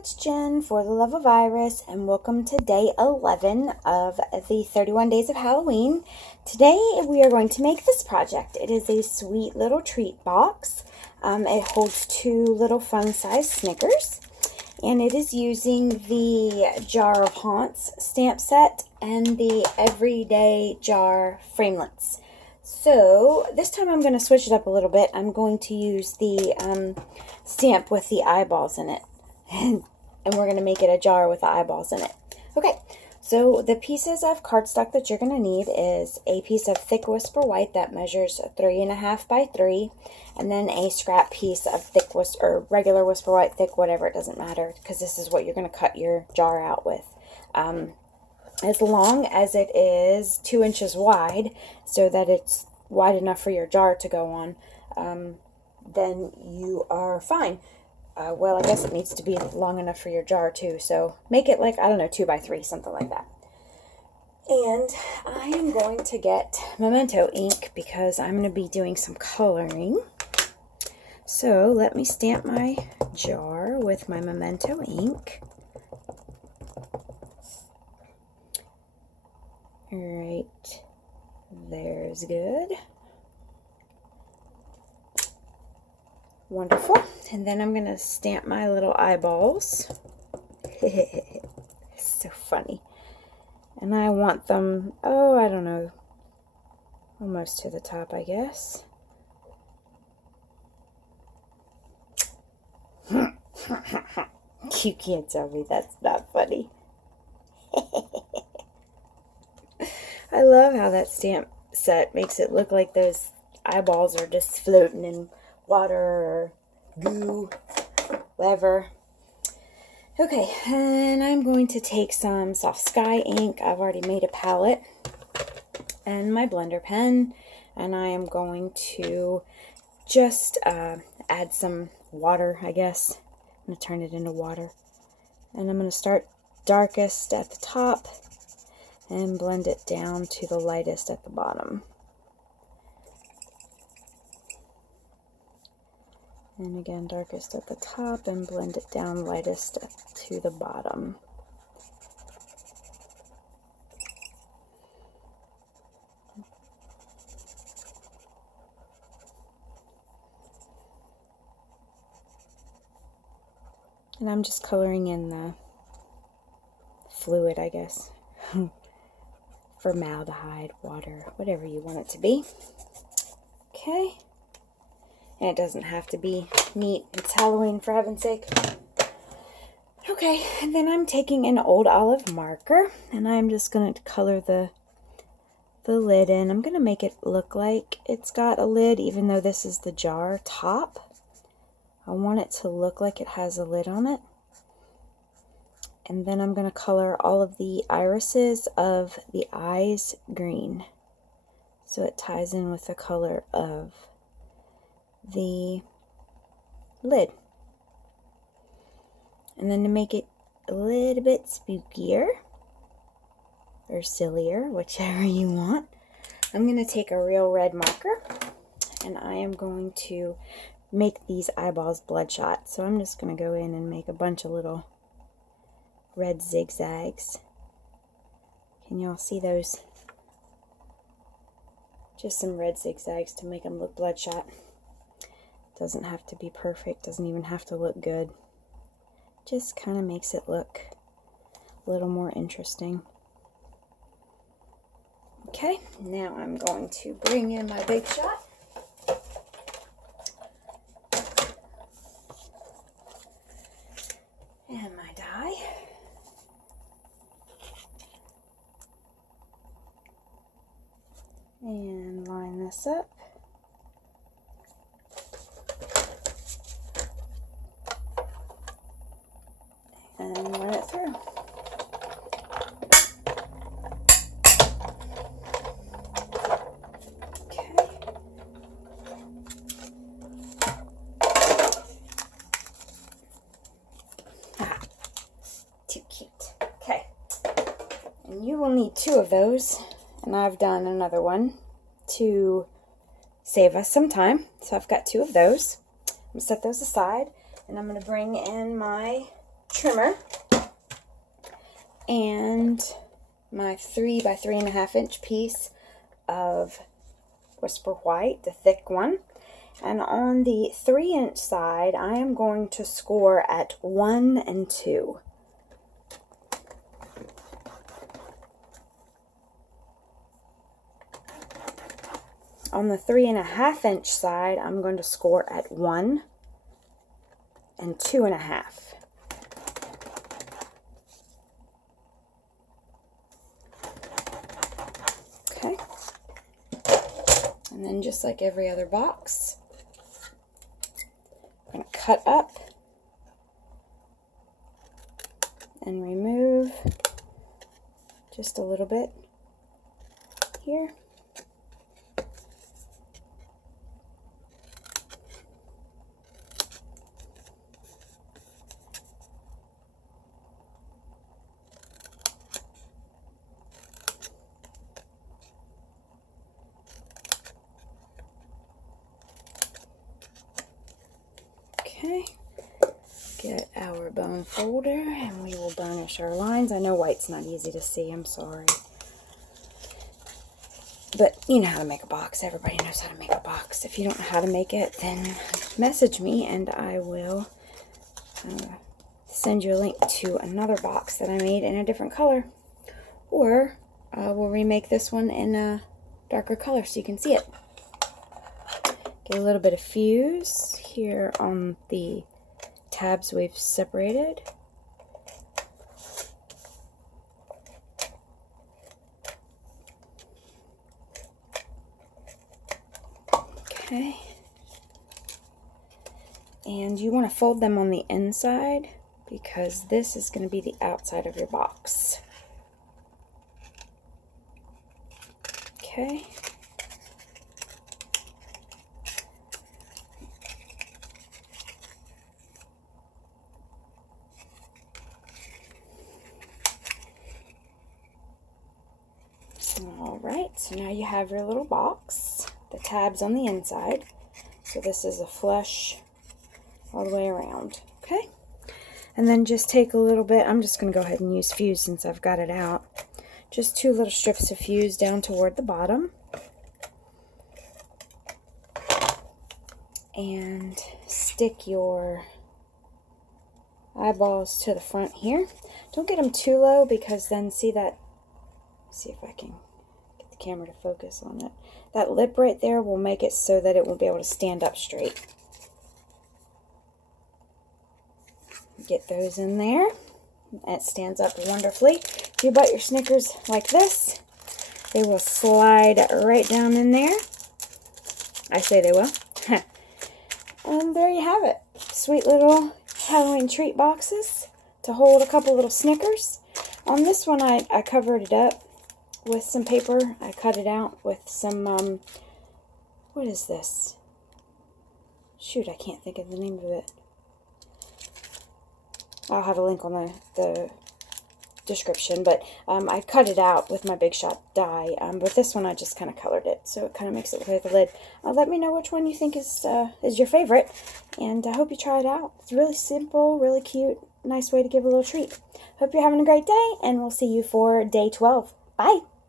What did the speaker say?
it's Jen for the Love of Iris, and welcome to day 11 of the 31 days of Halloween. Today we are going to make this project. It is a sweet little treat box. It holds 2 little fun-sized Snickers, and it is using the Jar of Haunts stamp set and the Everyday Jar framelits. So this time I'm going to switch it up a little bit. I'm going to use the stamp with the eyeballs in it. And we're going to make it a jar with the eyeballs in it. Okay, so the pieces of cardstock that you're going to need is a piece of thick Whisper White that measures 3.5 by 3, and then a scrap piece of thick Whisper, or regular Whisper White, thick, whatever, it doesn't matter, because this is what you're going to cut your jar out with. As long as it is 2 inches wide, so that it's wide enough for your jar to go on, then you are fine. Well, I guess it needs to be long enough for your jar too, so make it like, I don't know, 2 by 3, something like that. And I am going to get Memento ink because I'm going to be doing some coloring. So let me stamp my jar with my Memento ink. Alright, there's good. Wonderful. And then I'm going to stamp my little eyeballs. So funny. And I want them, oh, I don't know, almost to the top, I guess. You can't tell me that's not funny. I love how that stamp set makes it look like those eyeballs are just floating in water or goo, whatever. Okay, and I'm going to take some Soft Sky ink. I've already made a palette, and my blender pen, and I am going to just add some water, I guess. I'm going to turn it into water. And I'm going to start darkest at the top and blend it down to the lightest at the bottom. And again, darkest at the top and blend it down lightest to the bottom. And I'm just coloring in the fluid, I guess. Formaldehyde, water, whatever you want it to be. Okay. And it doesn't have to be neat. It's Halloween, for heaven's sake. Okay, and then I'm taking an old olive marker, and I'm just going to color the lid in. I'm going to make it look like it's got a lid, even though this is the jar top. I want it to look like it has a lid on it. And then I'm going to color all of the irises of the eyes green, so it ties in with the color of the lid. And then to make it a little bit spookier or sillier, whichever you want, I'm going to take a real red marker and I am going to make these eyeballs bloodshot. So I'm just going to go in and make a bunch of little red zigzags. Can y'all see those? Just some red zigzags to make them look bloodshot. Doesn't have to be perfect, doesn't even have to look good. Just kind of makes it look a little more interesting. Okay, now I'm going to bring in my Big Shot. And my die. And line this up. And run it through. Okay. Ah, too cute. Okay. And you will need 2 of those, and I've done another one to save us some time. So I've got 2 of those. I'm going to set those aside, and I'm going to bring in my trimmer and my 3 by 3.5 inch piece of Whisper White, the thick one. And on the 3-inch side, I am going to score at 1 and 2. On the 3.5 inch side, I'm going to score at 1 and 2.5. Okay. And then just like every other box, I'm going to cut up and remove just a little bit here. Okay, get our bone folder and we will burnish our lines. I know white's not easy to see, I'm sorry. But you know how to make a box. Everybody knows how to make a box. If you don't know how to make it, then message me and I will send you a link to another box that I made in a different color. Or we'll remake this one in a darker color so you can see it. Get a little bit of fuse here on the tabs we've separated. Okay. And you want to fold them on the inside because this is going to be the outside of your box. Okay. Alright, so now you have your little box, the tabs on the inside. So this is a flush all the way around, okay? And then just take a little bit, I'm just going to go ahead and use fuse since I've got it out. Just 2 little strips of fuse down toward the bottom. And stick your eyeballs to the front here. Don't get them too low because then see if I can get the camera to focus on it. That lip right there will make it so that it won't be able to stand up straight. Get those in there. It stands up wonderfully. If you bought your Snickers like this, they will slide right down in there. I say they will. And there you have it. Sweet little Halloween treat boxes to hold a couple little Snickers. On this one, I covered it up with some paper. I cut it out with some, what is this? Shoot, I can't think of the name of it. I'll have a link on the description, but I cut it out with my Big Shot die. But this one I just kind of colored it, so it kind of makes it look like a lid. Let me know which one you think is your favorite, and I hope you try it out. It's really simple, really cute, nice way to give a little treat. Hope you're having a great day, and we'll see you for day 12. Bye!